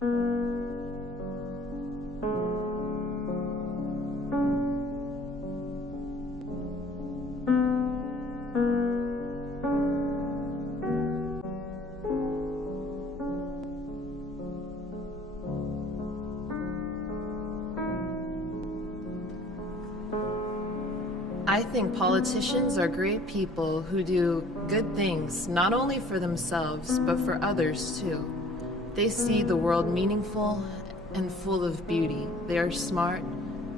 I think politicians are great people who do good things, not only for themselves, but for others too. They see the world meaningful and full of beauty. They are smart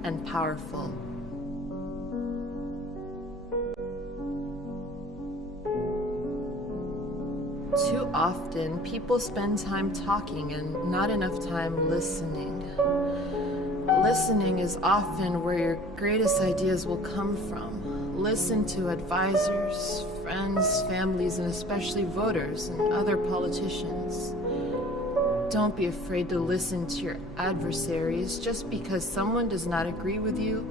and powerful. Too often, people spend time talking and not enough time listening. Listening is often where your greatest ideas will come from. Listen to advisors, friends, families, and especially voters and other politicians. Don't be afraid to listen to your adversaries. Just because someone does not agree with you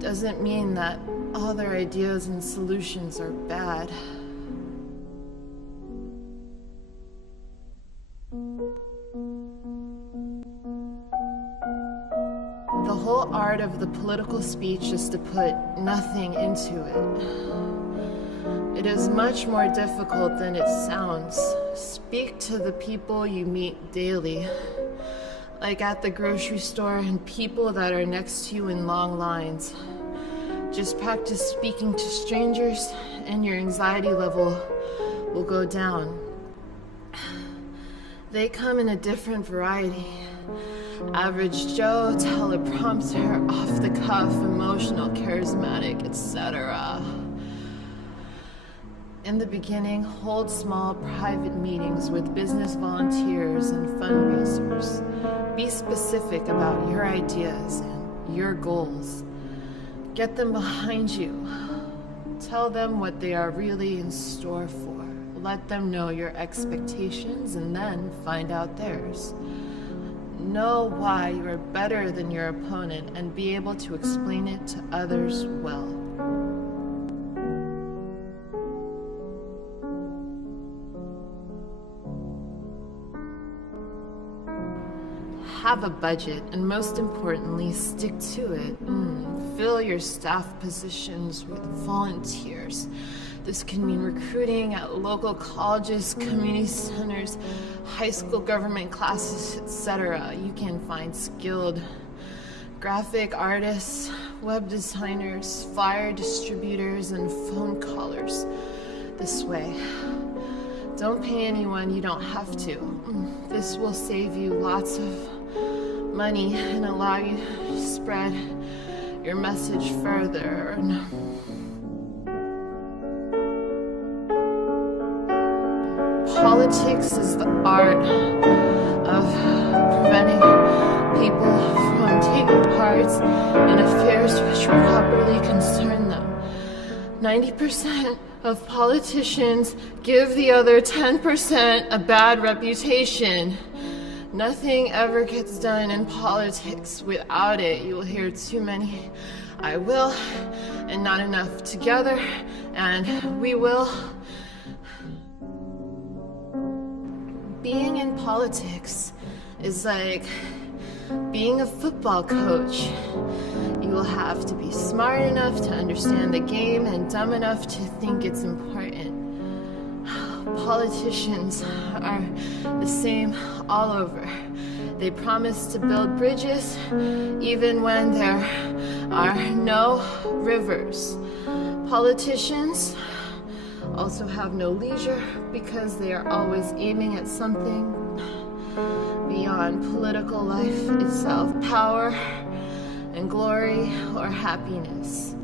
doesn't mean that all their ideas and solutions are bad. The whole art of the political speech is to put nothing into it. It is much more difficult than it sounds. Speak to the people you meet daily, like at the grocery store and people that are next to you in long lines. Just practice speaking to strangers and your anxiety level will go down. They come in a different variety. Average Joe, teleprompter, off the cuff, emotional, charismatic, etc. In the beginning, hold small private meetings with business volunteers and fundraisers. Be specific about your ideas and your goals. Get them behind you. Tell them what they are really in store for. Let them know your expectations and then find out theirs. Know why you are better than your opponent and be able to explain it to others well. Have a budget, and most importantly, stick to it. Fill your staff positions with volunteers. This can mean recruiting at local colleges, community centers, high school government classes, etc. You can find skilled graphic artists, web designers, flyer distributors, and phone callers this way. Don't pay anyone you don't have to. This will save you lots of money and allow you to spread your message further. Politics is the art of preventing people from taking part in affairs which properly concern them. 90% of politicians give the other 10% a bad reputation. Nothing ever gets done in politics without it. You will hear too many "I will" and not enough "together" and "we will." Being in politics is like being a football coach. You will have to be smart enough to understand the game and dumb enough to think it's important. Politicians are the same all over. They promise to build bridges even when there are no rivers. Politicians also have no leisure because they are always aiming at something beyond political life itself, power and glory or happiness.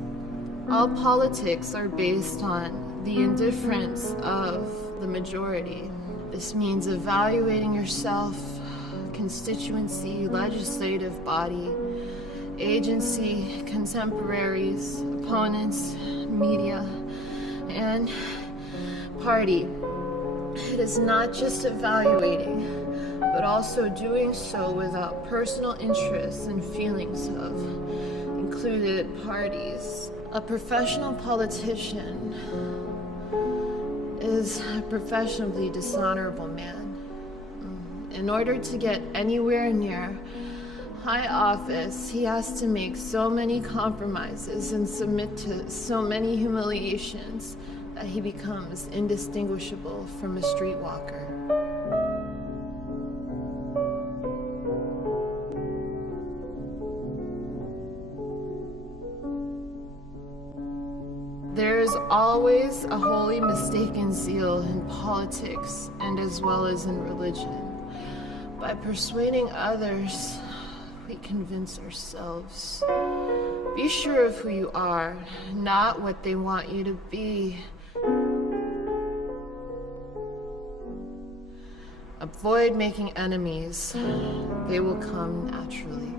All politics are based on the indifference of the majority. This means evaluating yourself, constituency, legislative body, agency, contemporaries, opponents, media, and party. It is not just evaluating, but also doing so without personal interests and feelings of included parties. A professional politician is a professionally dishonorable man. in order to get anywhere near high office, he has to make so many compromises and submit to so many humiliations that he becomes indistinguishable from a streetwalker. There is always a wholly mistaken zeal in politics and as well as in religion. By persuading others, we convince ourselves. Be sure of who you are, not what they want you to be. Avoid making enemies. They will come naturally.